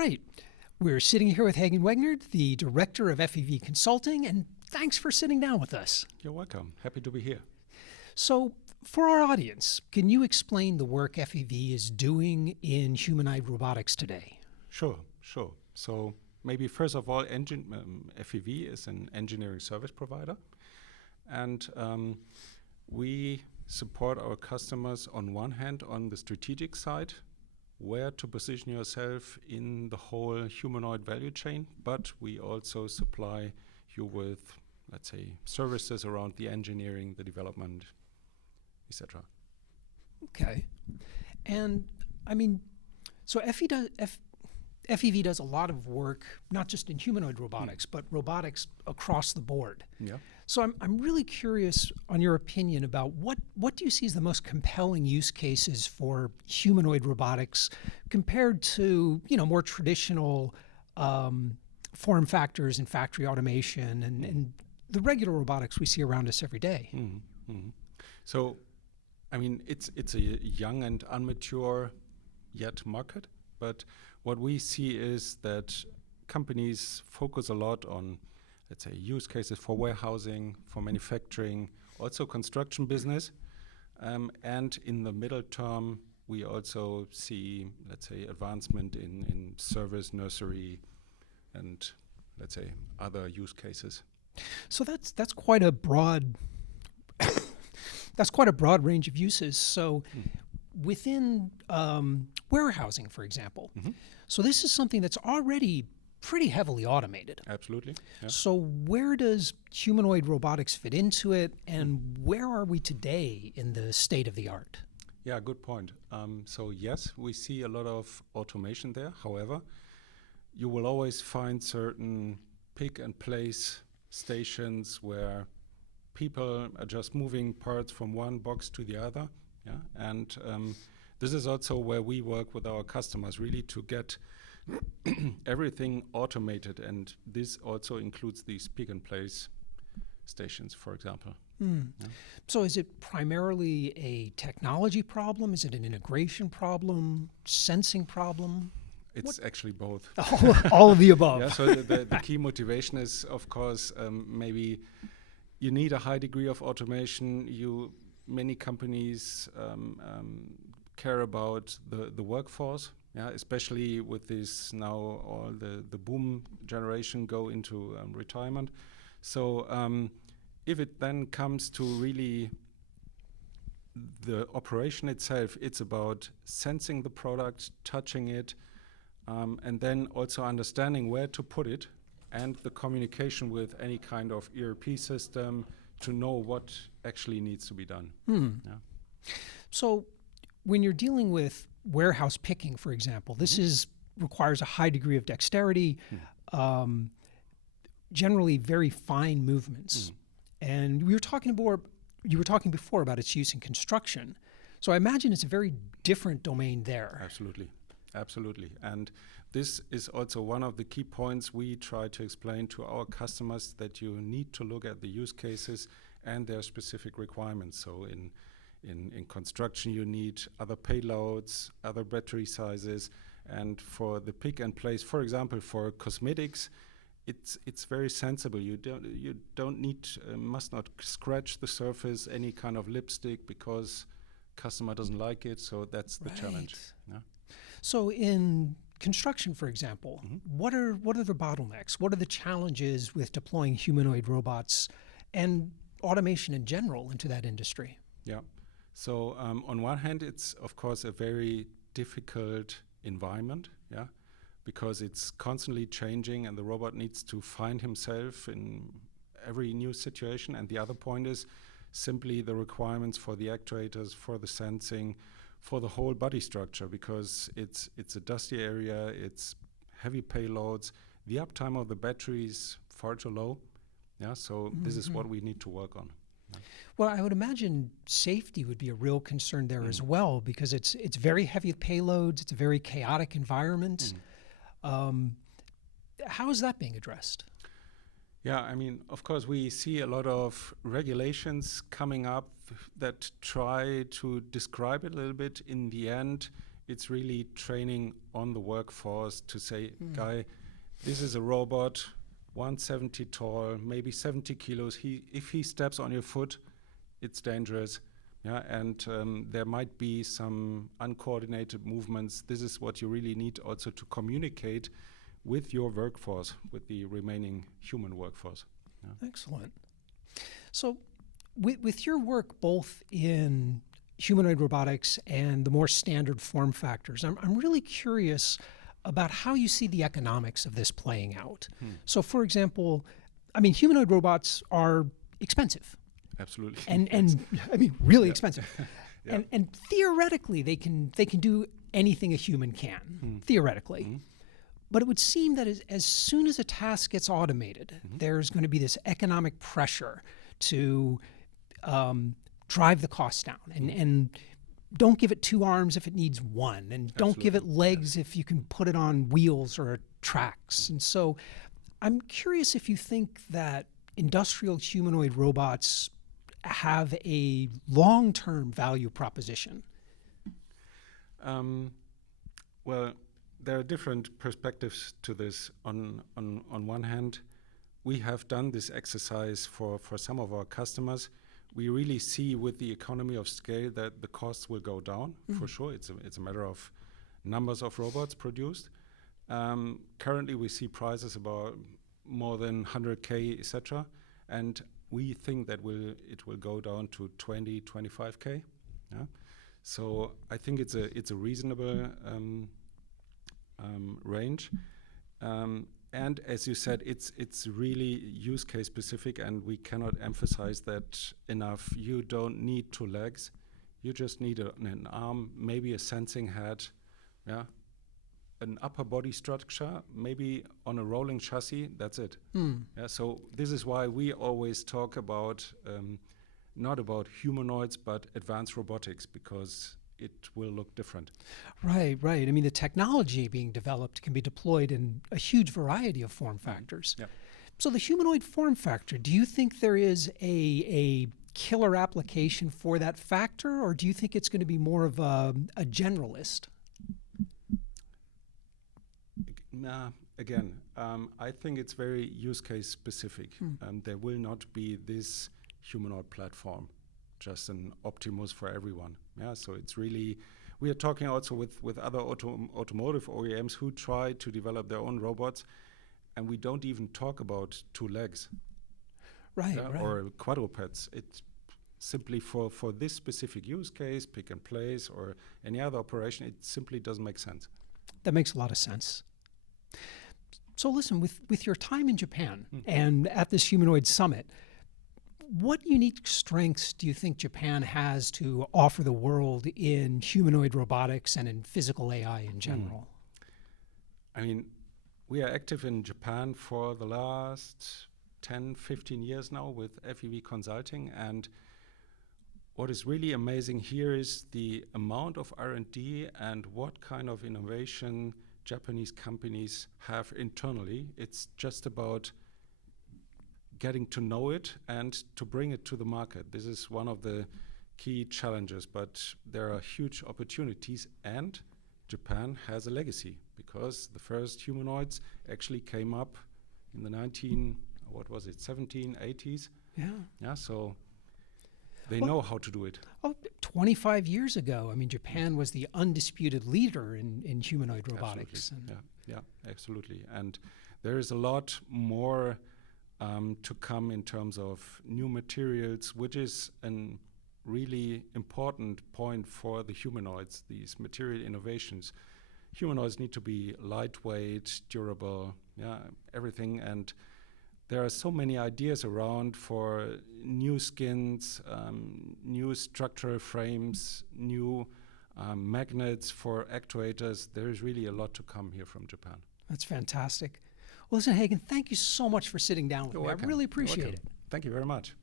right. We're sitting here with Hagen Wegner, the Director of FEV Consulting, and thanks for sitting down with us. You're welcome. Happy to be here. So, for our audience, can you explain the work FEV is doing in humanoid robotics today? Sure. So maybe first of all, FEV is an engineering service provider, and we support our customers on one hand on the strategic side, where to position yourself in the whole humanoid value chain, but we also supply you with, let's say, services around the engineering, the development, etc. Okay. And I mean, so FEV does a lot of work, not just in humanoid robotics, but robotics across the board. Yeah. So I'm really curious on your opinion about what do you see as the most compelling use cases for humanoid robotics compared to, more traditional form factors in factory automation and the regular robotics we see around us every day? Mm-hmm. Mm-hmm. So, I mean, it's a young and immature yet market, but what we see is that companies focus a lot on, let's say, use cases for warehousing, for manufacturing, also construction business. And in the middle term, we also see, let's say, advancement in service, nursery, and, let's say, other use cases. So that's quite a broad that's quite a broad range of uses. So within warehousing, for example, so this is something that's already pretty heavily automated. Absolutely. Yeah. So where does humanoid robotics fit into it, and where are we today in the state of the art? Yeah, good point. So yes, we see a lot of automation there. However, you will always find certain pick and place stations where people are just moving parts from one box to the other. Yeah, and this is also where we work with our customers, really to get everything automated, and this also includes these pick and place stations, for example. Yeah. So is it primarily a technology problem? Is it an integration problem, sensing problem? It's actually both. All of the above. Yeah, so the key motivation is, of course, maybe you need a high degree of automation. Many companies care about the workforce. Yeah, especially with this now, all the boom generation go into retirement. So if it then comes to really the operation itself, it's about sensing the product, touching it, and then also understanding where to put it, and the communication with any kind of ERP system to know what actually needs to be done. Yeah. So when you're dealing with warehouse picking, for example, this requires a high degree of dexterity, generally very fine movements. And you were talking before about its use in construction. So I imagine it's a very different domain there. Absolutely. And this is also one of the key points we try to explain to our customers, that you need to look at the use cases and their specific requirements. So in construction, you need other payloads, other battery sizes, and for the pick and place, for example, for cosmetics, it's very sensible. You don't need must not scratch the surface any kind of lipstick because customer doesn't like it. So that's the challenge. Yeah? So in construction, for example, what are the bottlenecks? What are the challenges with deploying humanoid robots and automation in general into that industry? Yeah. So on one hand, it's of course a very difficult environment, yeah, because it's constantly changing and the robot needs to find himself in every new situation. And the other point is simply the requirements for the actuators, for the sensing, for the whole body structure, because it's a dusty area, it's heavy payloads, the uptime of the battery is far too low. Yeah, so this is what we need to work on. Well, I would imagine safety would be a real concern there as well, because it's very heavy payloads, it's a very chaotic environment. How is that being addressed? Yeah, I mean, of course, we see a lot of regulations coming up that try to describe it a little bit. In the end, it's really training on the workforce to say, guy, this is a robot, 170 tall, maybe 70 kilos. If he steps on your foot, it's dangerous. Yeah, and there might be some uncoordinated movements. This is what you really need also to communicate with your workforce, with the remaining human workforce. Yeah. Excellent. So with your work both in humanoid robotics and the more standard form factors, I'm really curious about how you see the economics of this playing out. So for example, I mean, humanoid robots are expensive. Absolutely. And I mean, really expensive. Yeah. And theoretically, they can do anything a human can, theoretically. But it would seem that as soon as a task gets automated, there's going to be this economic pressure to drive the costs down. And don't give it 2 arms if it needs 1. And don't give it legs if you can put it on wheels or tracks. And so I'm curious if you think that industrial humanoid robots have a long-term value proposition. Well, there are different perspectives to this. On one hand, we have done this exercise for some of our customers. We really see with the economy of scale that the costs will go down, for sure. It's a matter of numbers of robots produced. Currently, we see prices about more than 100K, etc. And we think that it will go down to 20, 25K. Yeah? So I think it's a reasonable range. And as you said, it's really use case specific, and we cannot emphasize that enough. You don't need 2 legs. You just need an arm, maybe a sensing head, yeah, an upper body structure, maybe on a rolling chassis. That's it. Yeah, so this is why we always talk about not about humanoids, but advanced robotics, because it will look different. Right. I mean, the technology being developed can be deployed in a huge variety of form factors. Yeah. So the humanoid form factor, do you think there is a killer application for that factor, or do you think it's going to be more of a generalist? Again, I think it's very use case specific. There will not be this humanoid platform, just an Optimus for everyone. Yeah, so it's really, we are talking also with other automotive OEMs who try to develop their own robots, and we don't even talk about 2 legs, right. or quadrupeds. It's simply for this specific use case, pick and place, or any other operation. It simply doesn't make sense. That makes a lot of sense. So listen, with your time in Japan and at this humanoid summit, what unique strengths do you think Japan has to offer the world in humanoid robotics and in physical AI in general? I mean, we are active in Japan for the last 10, 15 years now with FEV Consulting, and what is really amazing here is the amount of R&D and what kind of innovation Japanese companies have internally. It's just about getting to know it and to bring it to the market. This is one of the key challenges, but there are huge opportunities, and Japan has a legacy because the first humanoids actually came up in the 1780s. Yeah, so they know how to do it. 25 years ago, I mean, Japan was the undisputed leader in humanoid robotics. Yeah, absolutely. And there is a lot more to come in terms of new materials, which is a really important point for the humanoids, these material innovations. Humanoids need to be lightweight, durable, everything. And there are so many ideas around for new skins, new structural frames, new magnets for actuators. There is really a lot to come here from Japan. That's fantastic. Well, listen, Hagen, thank you so much for sitting down with me. I really appreciate it. Thank you very much.